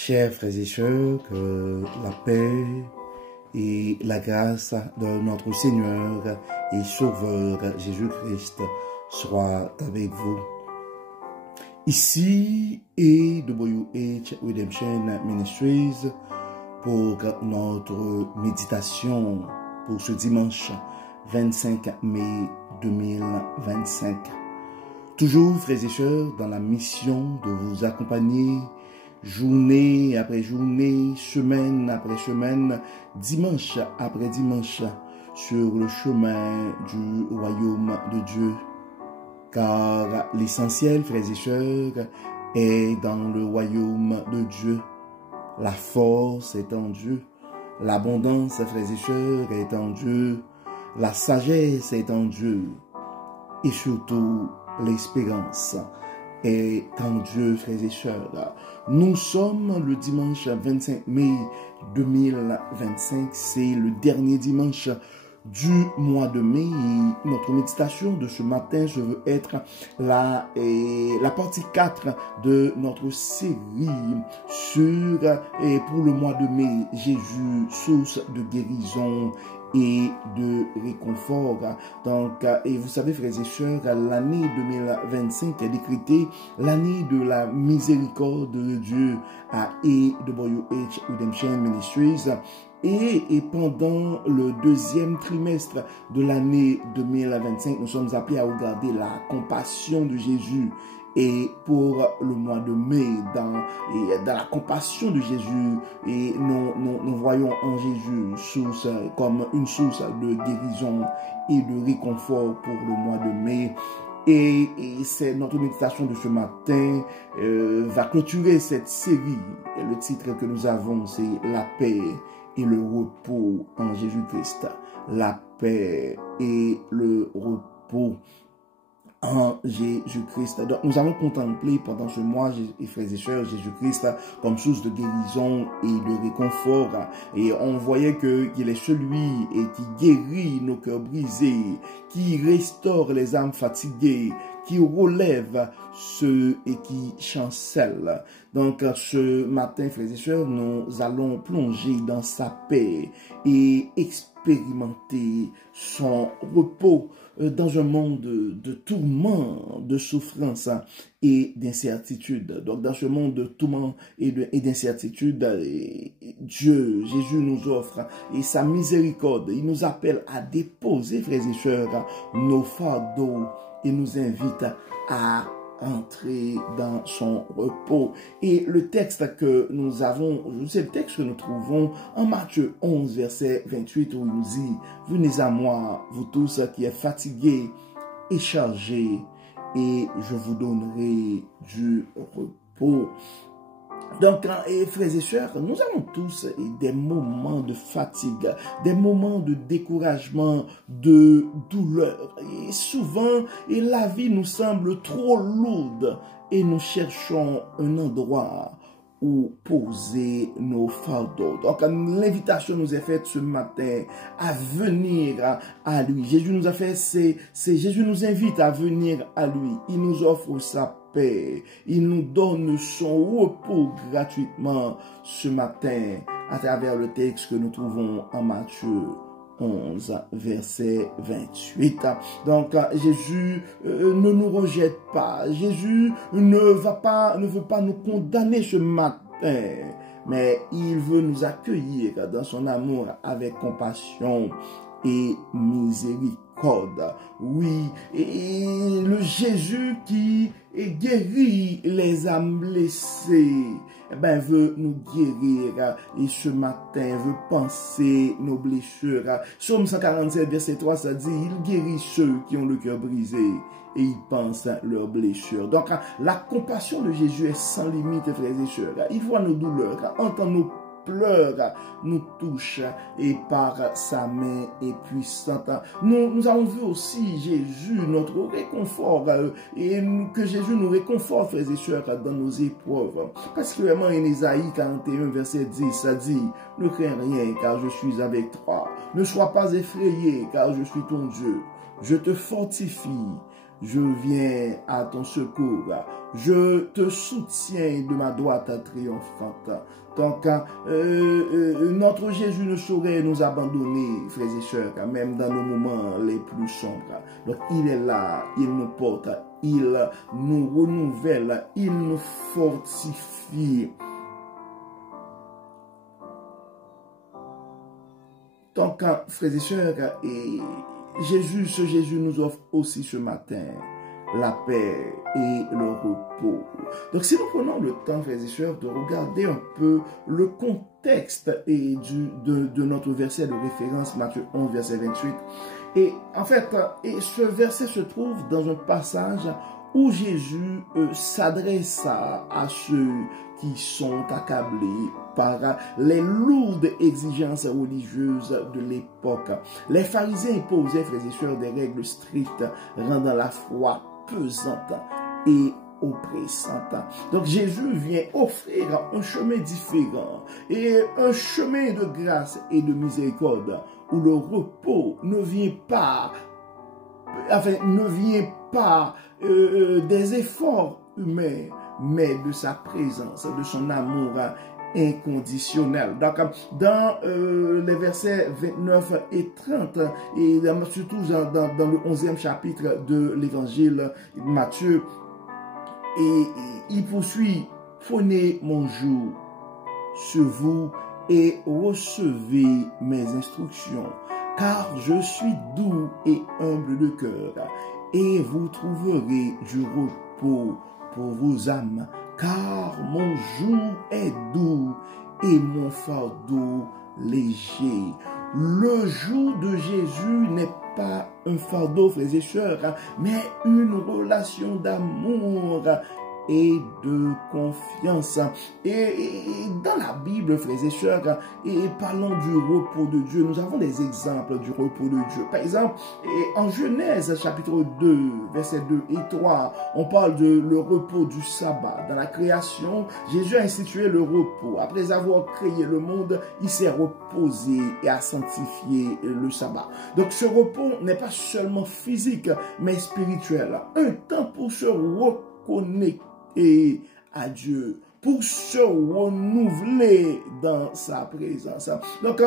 Chers frères et sœurs, que la paix et la grâce de notre Seigneur et Sauveur Jésus-Christ soient avec vous. Ici est WH Redemption Ministries pour notre méditation pour ce dimanche 25 mai 2025. Toujours, frères et sœurs, dans la mission de vous accompagner journée après journée, semaine après semaine, dimanche après dimanche, sur le chemin du royaume de Dieu. Car l'essentiel, frères et sœurs, est dans le royaume de Dieu. La force est en Dieu. L'abondance, frères et sœurs, est en Dieu. La sagesse est en Dieu. Et surtout, l'espérance est en Dieu, frères et sœurs. Nous sommes le dimanche 25 mai 2025. C'est le dernier dimanche du mois de mai. Et notre méditation de ce matin, je veux être la partie 4 de notre série sur, pour le mois de mai, Jésus, source de guérison et de réconfort. Donc, et vous savez, frères et sœurs, l'année 2025 est décrétée l'année de la miséricorde de Dieu à WH Redemption Ministries. Et pendant le deuxième trimestre de l'année 2025, nous sommes appelés à regarder la compassion de Jésus. Et pour le mois de mai, dans la compassion de Jésus, et nous voyons en Jésus comme une source de guérison et de réconfort pour le mois de mai. Et c'est notre méditation de ce matin va clôturer cette série. Et le titre que nous avons, c'est La paix et le repos en Jésus-Christ. La paix et le repos en Jésus-Christ. Donc, nous avons contemplé pendant ce mois, frères et sœurs, Jésus-Christ comme source de guérison et de réconfort. Et on voyait qu'il est celui qui guérit nos cœurs brisés, qui restaure les âmes fatiguées, qui relève ceux et qui chancellent. Donc, ce matin, frères et sœurs, nous allons plonger dans sa paix et expérimenter son repos dans un monde de tourments, de souffrance et d'incertitude. Donc, dans ce monde de tourments et d'incertitude, Jésus nous offre et sa miséricorde. Il nous appelle à déposer, frères et sœurs, nos fardeaux et nous invite à entrer dans son repos. Et le texte que nous avons, c'est le texte que nous trouvons en Matthieu 11, verset 28, où il nous dit, « Venez à moi, vous tous qui êtes fatigués et chargés, et je vous donnerai du repos. » Donc, frères et sœurs, nous avons tous des moments de fatigue, des moments de découragement, de douleur. Et souvent, la vie nous semble trop lourde et nous cherchons un endroit où poser nos fardeaux. Donc, l'invitation nous est faite ce matin à venir à lui. Jésus nous a fait, Jésus nous invite à venir à lui. Il nous offre sa paix. Il nous donne son repos gratuitement ce matin à travers le texte que nous trouvons en Matthieu 11, verset 28. Donc, Jésus ne nous rejette pas. Jésus ne veut pas nous condamner ce matin, mais il veut nous accueillir dans son amour avec compassion et miséricorde. Oui, et le Jésus qui guérit les âmes blessées, veut nous guérir et ce matin veut penser nos blessures. Psaume 147, verset 3, ça dit, il guérit ceux qui ont le cœur brisé et il pense leurs blessures. Donc, la compassion de Jésus est sans limite, frères et sœurs. Il voit nos douleurs, entend nos pleurs, nous touche et par sa main est puissante. Nous avons vu aussi Jésus, notre réconfort, et que Jésus nous réconforte, frères et sœurs, dans nos épreuves. Particulièrement en Ésaïe 41, verset 10, ça dit, ne crains rien, car je suis avec toi. Ne sois pas effrayé, car je suis ton Dieu. Je te fortifie. je viens à ton secours. Je te soutiens de ma droite triomphante. Donc, notre Jésus ne saurait nous abandonner, frères et sœurs, même dans nos moments les plus sombres. Donc, il est là, il nous porte, il nous renouvelle, il nous fortifie. Donc, frères et sœurs, ce Jésus nous offre aussi ce matin la paix et le repos. Donc, si nous prenons le temps, frères et sœurs, de regarder un peu le contexte de notre verset de référence, Matthieu 11, verset 28, et en fait, ce verset se trouve dans un passage où Jésus s'adresse à ceux qui sont accablés par les lourdes exigences religieuses de l'époque. Les pharisiens imposaient, frères et sœurs, des règles strictes, rendant la foi pesante et oppressante. Donc Jésus vient offrir un chemin différent et un chemin de grâce et de miséricorde où le repos ne vient pas des efforts humains, mais de sa présence, de son amour inconditionnel. Donc, dans les versets 29 et 30, et surtout dans le 11e chapitre de l'évangile de Matthieu, et il poursuit: prenez mon joug sur vous et recevez mes instructions, car je suis doux et humble de cœur, et vous trouverez du repos pour vos âmes, car mon joug est doux et mon fardeau léger. Le joug de Jésus n'est pas un fardeau, frères et sœurs, mais une relation d'amour et de confiance. Et dans la Bible, frères et sœurs, et parlant du repos de Dieu, nous avons des exemples du repos de Dieu. Par exemple, en Genèse chapitre 2, versets 2 et 3, on parle de le repos du sabbat. Dans la création, Jésus a institué le repos. Après avoir créé le monde, il s'est reposé et a sanctifié le sabbat. Donc ce repos n'est pas seulement physique, mais spirituel. Un temps pour se reconnecter à Dieu, pour se renouveler dans sa présence. Donc,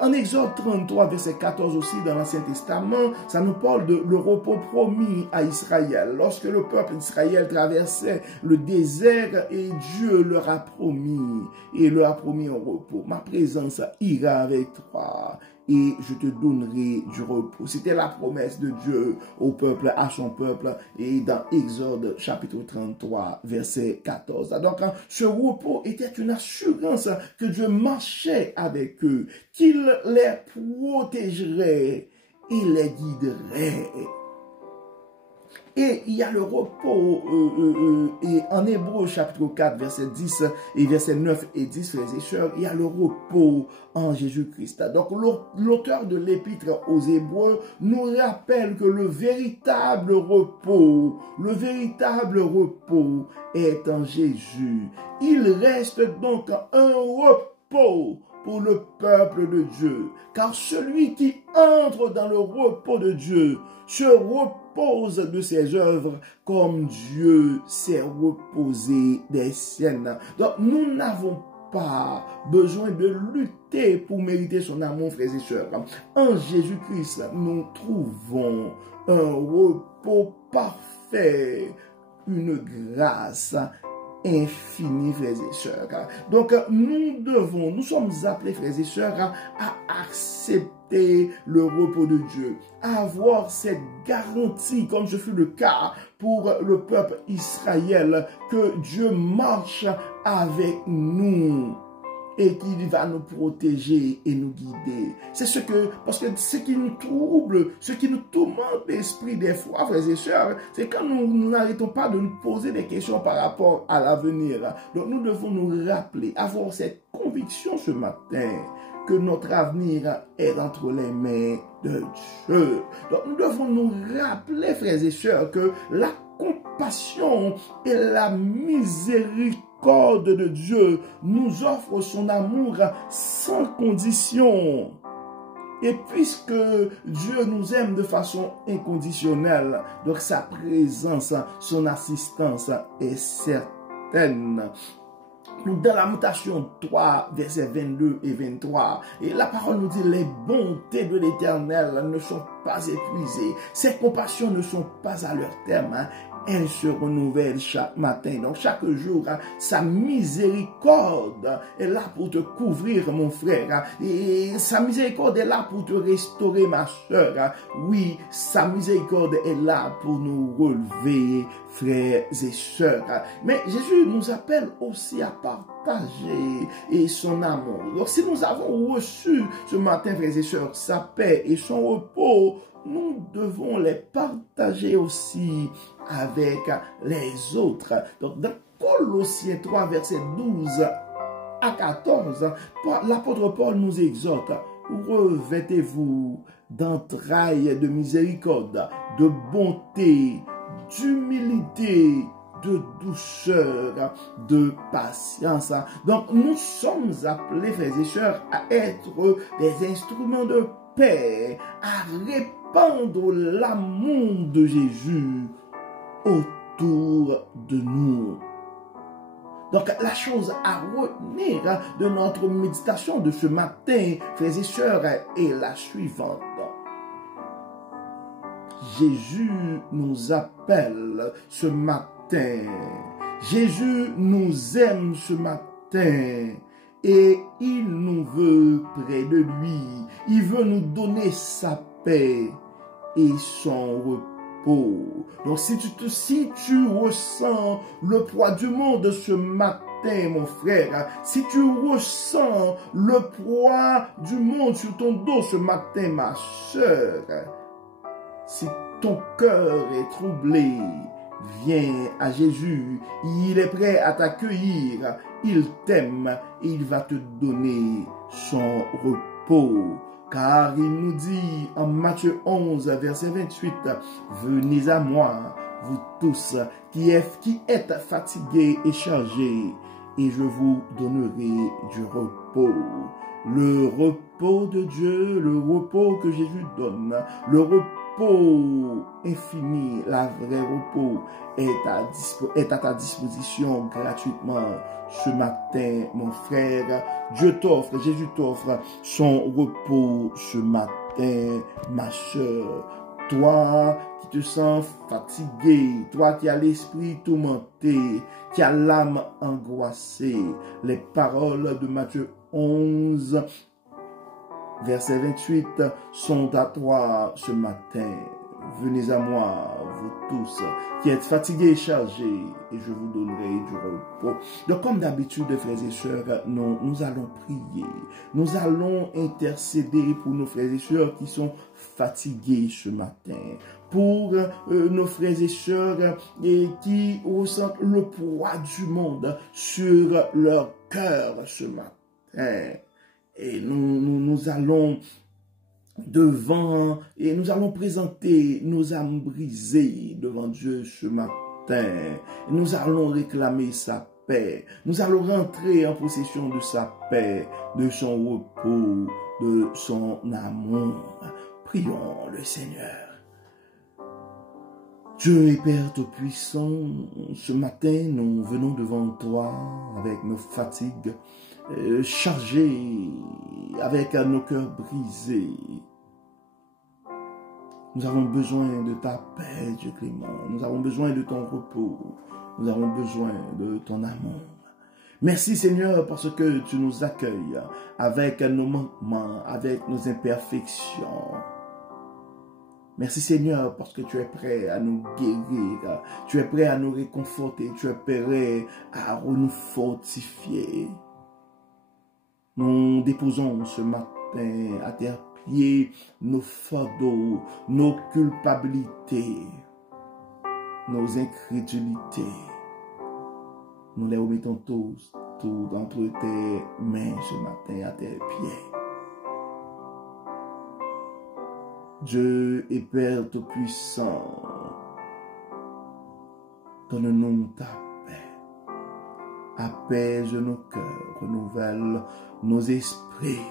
en Exode 33, verset 14 aussi, dans l'Ancien Testament, ça nous parle de le repos promis à Israël. Lorsque le peuple d'Israël traversait le désert, et Dieu leur a promis, un repos. Ma présence ira avec toi et je te donnerai du repos. C'était la promesse de Dieu au peuple, à son peuple, et dans Exode chapitre 33, verset 14. Donc, ce repos était une assurance que Dieu marchait avec eux, qu'il les protégerait et les guiderait. Et il y a le repos et en Hébreux chapitre 4 verset 10 et verset 9 et 10, frères et sœurs, il y a le repos en Jésus-Christ. Donc l'auteur de l'épître aux Hébreux nous rappelle que le véritable repos est en Jésus. Il reste donc un repos pour le peuple de Dieu, car celui qui entre dans le repos de Dieu se repose de ses œuvres comme Dieu s'est reposé des siennes. Donc nous n'avons pas besoin de lutter pour mériter son amour, frères et sœurs. En Jésus-Christ, nous trouvons un repos parfait, une grâce infini, frères et sœurs. Donc, nous sommes appelés, frères et sœurs, à accepter le repos de Dieu, à avoir cette garantie, comme ce fut le cas pour le peuple Israël, que Dieu marche avec nous et qu'il va nous protéger et nous guider. C'est parce que ce qui nous trouble, ce qui nous tourmente l'esprit des fois, frères et sœurs, c'est quand nous n'arrêtons pas de nous poser des questions par rapport à l'avenir. Donc nous devons nous rappeler, avoir cette conviction ce matin, que notre avenir est entre les mains de Dieu. Donc nous devons nous rappeler, frères et sœurs, que la compassion et la miséricorde de Dieu nous offre son amour sans condition. Et puisque Dieu nous aime de façon inconditionnelle, donc sa présence, son assistance est certaine. Dans la mutation 3, versets 22 et 23, et la parole nous dit, les bontés de l'Éternel ne sont pas épuisées, ses compassions ne sont pas à leur terme, elle se renouvelle chaque matin. Donc chaque jour, sa miséricorde est là pour te couvrir, mon frère. Et sa miséricorde est là pour te restaurer, ma soeur. Oui, sa miséricorde est là pour nous relever, frères et sœurs. Mais Jésus nous appelle aussi à partager et son amour. Donc si nous avons reçu ce matin, frères et sœurs, sa paix et son repos, nous devons les partager aussi avec les autres. Donc, dans Colossiens 3, verset 12 à 14, l'apôtre Paul nous exhorte, revêtez-vous d'entrailles de miséricorde, de bonté, d'humilité, de douceur, de patience. Donc, nous sommes appelés, frères et sœurs, à être des instruments de paix, à répandre l'amour de Jésus autour de nous. Donc, la chose à retenir de notre méditation de ce matin, frères et sœurs, est la suivante. Jésus nous appelle ce matin. Jésus nous aime ce matin. Et il nous veut près de lui. Il veut nous donner sa paix et son repos. Donc si tu ressens le poids du monde ce matin, mon frère, si tu ressens le poids du monde sur ton dos ce matin, ma soeur, si ton cœur est troublé, viens à Jésus, il est prêt à t'accueillir, il t'aime et il va te donner son repos. Car il nous dit en Matthieu 11, verset 28, venez à moi, vous tous qui êtes fatigués et chargés, et je vous donnerai du repos. Le repos de Dieu, le repos que Jésus donne, le repos infini, la vraie repos est à ta disposition gratuitement ce matin, mon frère. Dieu t'offre, Jésus t'offre son repos ce matin, ma soeur. Toi qui te sens fatigué, toi qui as l'esprit tourmenté, qui as l'âme angoissée, les paroles de Matthieu 11, verset 28 sont à toi ce matin. Venez à moi, vous tous, qui êtes fatigués et chargés, et je vous donnerai du repos. Donc, comme d'habitude, frères et sœurs, nous allons prier. Nous allons intercéder pour nos frères et sœurs qui sont fatigués ce matin. Pour nos frères et sœurs qui ressentent le poids du monde sur leur cœur ce matin. Et nous allons et nous allons présenter nos âmes brisées devant Dieu ce matin. Nous allons réclamer sa paix. Nous allons rentrer en possession de sa paix, de son repos, de son amour. Prions le Seigneur. Dieu et Père Tout-Puissant, ce matin, nous venons devant toi avec nos fatigues chargées, avec nos cœurs brisés. Nous avons besoin de ta paix, Dieu clément. Nous avons besoin de ton repos. Nous avons besoin de ton amour. Merci Seigneur parce que tu nous accueilles avec nos manquements, avec nos imperfections. Merci Seigneur parce que tu es prêt à nous guérir, tu es prêt à nous réconforter, tu es prêt à nous fortifier. Nous déposons ce matin à tes pieds nos fardeaux, nos culpabilités, nos incrédulités. Nous les remettons tous entre tes mains ce matin à tes pieds. Dieu et Père Tout-Puissant, donne-nous ta paix. Apaise nos cœurs, renouvelle nos esprits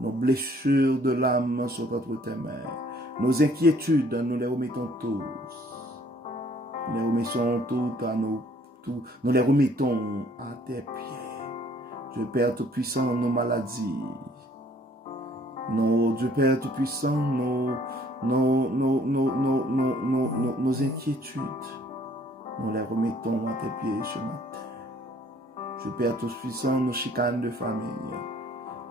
Nos blessures de l'âme sont entre tes mains. Nos inquiétudes, nous les remettons tous. Nous les remettons toutes à nous les remettons à tes pieds. Dieu Père Tout-Puissant, nos maladies. Dieu Père Tout-Puissant, nos inquiétudes. Nous les remettons à tes pieds ce matin. Dieu Père Tout-Puissant, nos chicanes de famille.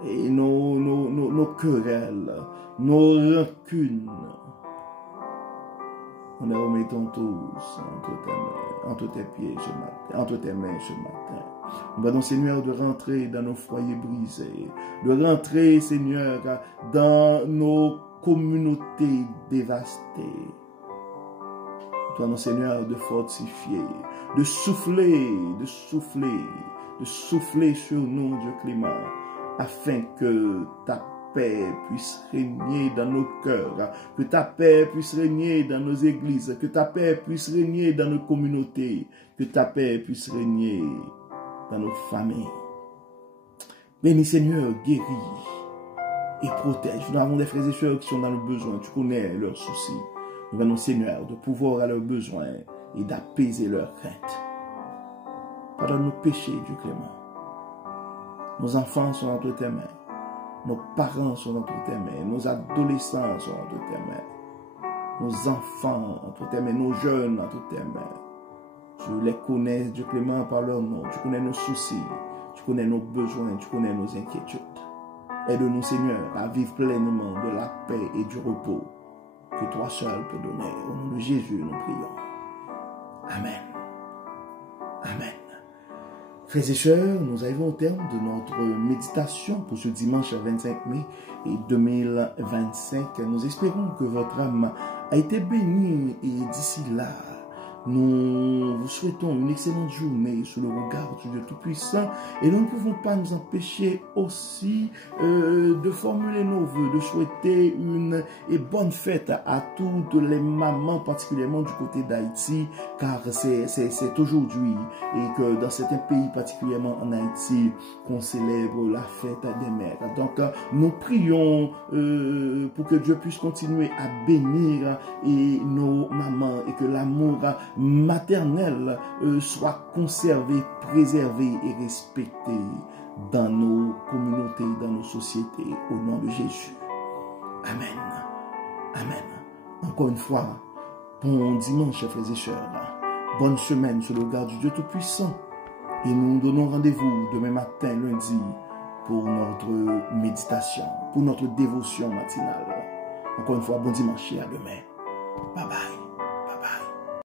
Et nos querelles, nos rancunes. Nous les remettons tous entre tes pieds ce matin, entre tes mains ce matin. Nous demandons, Seigneur, de rentrer dans nos foyers brisés, de rentrer, Seigneur, dans nos communautés dévastées. Nous demandons, Seigneur, de fortifier, de souffler sur nous, Dieu clément, afin que ta paix puisse régner dans nos cœurs, que ta paix puisse régner dans nos églises, que ta paix puisse régner dans nos communautés, que ta paix puisse régner dans nos familles. Bénis Seigneur, guéris et protège. Nous avons des frères et sœurs qui sont dans le besoin, tu connais leurs soucis. Nous venons Seigneur de pouvoir à leurs besoins et d'apaiser leurs craintes. Pardonne nos péchés, Dieu clément. Nos enfants sont entre tes mains. Nos parents sont entre tes mains. Nos adolescents sont entre tes mains. Nos enfants entre tes mains. Nos jeunes entre tes mains. Tu les connais, Dieu clément, par leur nom. Tu connais nos soucis. Tu connais nos besoins. Tu connais nos inquiétudes. Aide-nous, Seigneur, à vivre pleinement de la paix et du repos que toi seul peux donner. Au nom de Jésus, nous prions. Amen. Amen. Frères et sœurs, nous arrivons au terme de notre méditation pour ce dimanche 25 mai 2025. Nous espérons que votre âme a été bénie et d'ici là, nous vous souhaitons une excellente journée sous le regard du Dieu Tout-Puissant et nous ne pouvons pas nous empêcher aussi de formuler nos vœux, de souhaiter une bonne fête à toutes les mamans, particulièrement du côté d'Haïti, car c'est aujourd'hui et que dans certains pays, particulièrement en Haïti, qu'on célèbre la fête des mères. Donc nous prions pour que Dieu puisse continuer à bénir nos mamans et que l'amour maternel soit conservé, préservé et respecté dans nos communautés, dans nos sociétés, au nom de Jésus. Amen. Amen. Encore une fois, bon dimanche, frères et sœurs. Bonne semaine sur le regard du Dieu Tout-Puissant. Et nous nous donnons rendez-vous demain matin, lundi, pour notre méditation, pour notre dévotion matinale. Encore une fois, bon dimanche et à demain. Bye bye.